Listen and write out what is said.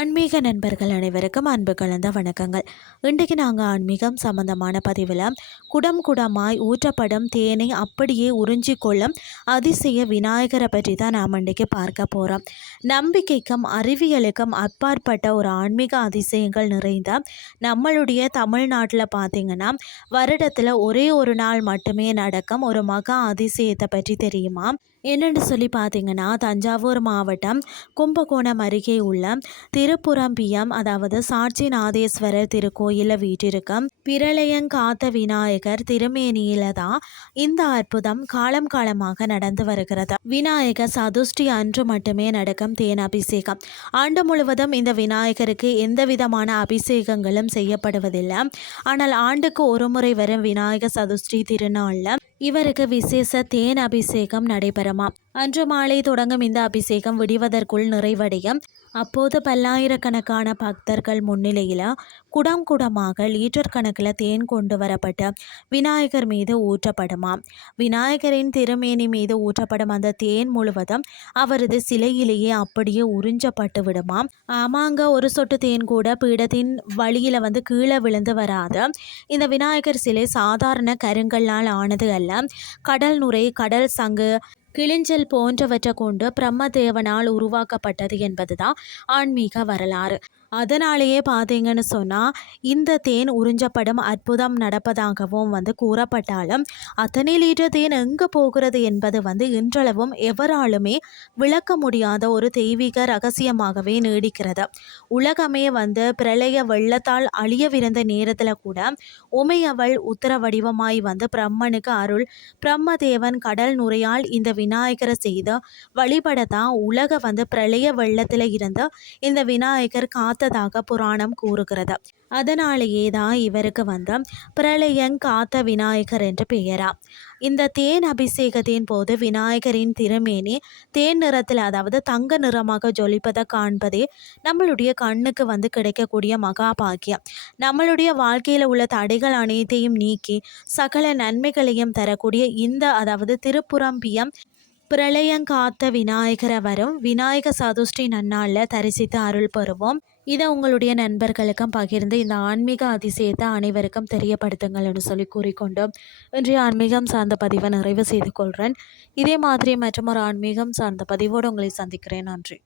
ஆன்மீக நண்பர்கள் அனைவருக்கும் அன்பு கலந்த வணக்கங்கள். இன்றைக்கு நாங்கள் ஆன்மீகம் சம்பந்தமான பதிவில் குடம் குடமாய் ஊற்றப்படும் தேனை அப்படியே உறிஞ்சிக்கொள்ளும் அதிசய விநாயகரை பற்றி தான் நாம் இன்றைக்கு பார்க்க போகிறோம். நம்பிக்கைக்கும் அறிவியலுக்கும் அப்பாற்பட்ட ஒரு ஆன்மீக அதிசயங்கள் நிறைந்த நம்மளுடைய தமிழ்நாட்டில் பார்த்திங்கன்னா வருடத்தில் ஒரே ஒரு நாள் மட்டுமே நடக்கும் ஒரு மகா அதிசயத்தை பற்றி தெரியுமா? என்னென்னு சொல்லி பார்த்தீங்கன்னா, தஞ்சாவூர் மாவட்டம் கும்பகோணம் அருகே உள்ள திருப்புறம்பியம், அதாவது சாட்சிநாதேஸ்வரர் திருக்கோயிலில் வீட்டிற்கும் பிரளயங்காத்த விநாயகர் திருமேனியில தான் இந்த அற்புதம் காலம் காலமாக நடந்து வருகிறது. விநாயகர் சதுஷ்டி அன்று மட்டுமே நடக்கும் தேன் அபிஷேகம். ஆண்டு முழுவதும் இந்த விநாயகருக்கு எந்த விதமான அபிஷேகங்களும் செய்யப்படுவதில்லை. ஆனால் ஆண்டுக்கு ஒரு முறை வரும் விநாயகர் சதுஷ்டி திருநாளில் இவருக்கு விசேஷ தேன் அபிஷேகம் நடைபெறுமா. அன்று மாலை தொடங்கும் இந்த அபிஷேகம் விடுவதற்குள் நிறைவடையும். அப்போது பல்லாயிரக்கணக்கான பக்தர்கள் முன்னிலையில் குடம் குடமாக லீட்டர் கணக்கில் தேன் கொண்டு வரப்பட்டு விநாயகர் மீது ஊற்றப்படுமாம். விநாயகரின் திருமேனி மீது ஊற்றப்படும் அந்த தேன் முழுவதும் அவரது சிலையிலேயே அப்படியே உறிஞ்சப்பட்டு விடுமாம். ஆமாங்க, ஒரு சொட்டு தேன் கூட பீடத்தின் வழியில் கீழே விழுந்து வராது. இந்த விநாயகர் சிலை சாதாரண கருங்கல்லால் ஆனது அல்ல. கடல் நுரை, கடல் சங்கு, கிளிஞ்சல் போன்றவற்றை கொண்டு பிரம்மதேவனால் உருவாக்கப்பட்டது என்பதுதான் ஆன்மீக வரலாறு. அதனாலேயே பார்த்தீங்கன்னு சொன்னால் இந்த தேன் உறிஞ்சப்படும் அற்புதம் நடப்பதாகவும் கூறப்பட்டாலும் அத்தனை லீட்டர் தேன் எங்கே போகிறது என்பது இன்றளவும் எவராலுமே விளக்க முடியாத ஒரு தெய்வீக ரகசியமாகவே நீடிக்கிறது. உலகமே பிரளய வெள்ளத்தால் அழியவிருந்த நேரத்தில் கூட உமையவள் உத்தர வடிவமாய் பிரம்மனுக்கு அருள் பிரம்மதேவன் கடல் நுரையால் இந்த விநாயகரை செய்து வழிபடத்தான் உலக பிரளய வெள்ளத்தில் இருந்து இந்த விநாயகர் காத்ததாக புராணம் கூறுகிறது. அதனாலேயே தான் இவருக்கு பிரளயங்காத்த விநாயகர் என்று பெயரா. இந்த தேன் அபிஷேகத்தின் போது விநாயகரின் திருமேனி தேன் நிறத்தில், அதாவது தங்க நிறமாக ஜொலிப்பதை காண்பதே நம்மளுடைய கண்ணுக்கு கிடைக்கக்கூடிய மகாபாக்கியம். நம்மளுடைய வாழ்க்கையில் உள்ள தடைகள் அனைத்தையும் நீக்கி சகல நன்மைகளையும் தரக்கூடிய இந்த, அதாவது திருப்புறம்பியம் பிரளயங்காத்த விநாயகரை வரும் விநாயக சதுஷ்டி நன்னாளில் தரிசித்து அருள் பெறுவோம். இதை உங்களுடைய நண்பர்களுக்கும் பகிர்ந்து இந்த ஆன்மீக அதிசயத்தை அனைவருக்கும் தெரியப்படுத்துங்கள்னு சொல்லி கூறிக்கொண்டோம் இன்றைய ஆன்மீகம் சார்ந்த பதிவை நிறைவு செய்து கொள்கிறேன். இதே மாதிரி மற்றும் ஒரு ஆன்மீகம் சார்ந்த பதிவோடு உங்களை சந்திக்கிறேன். நன்றி.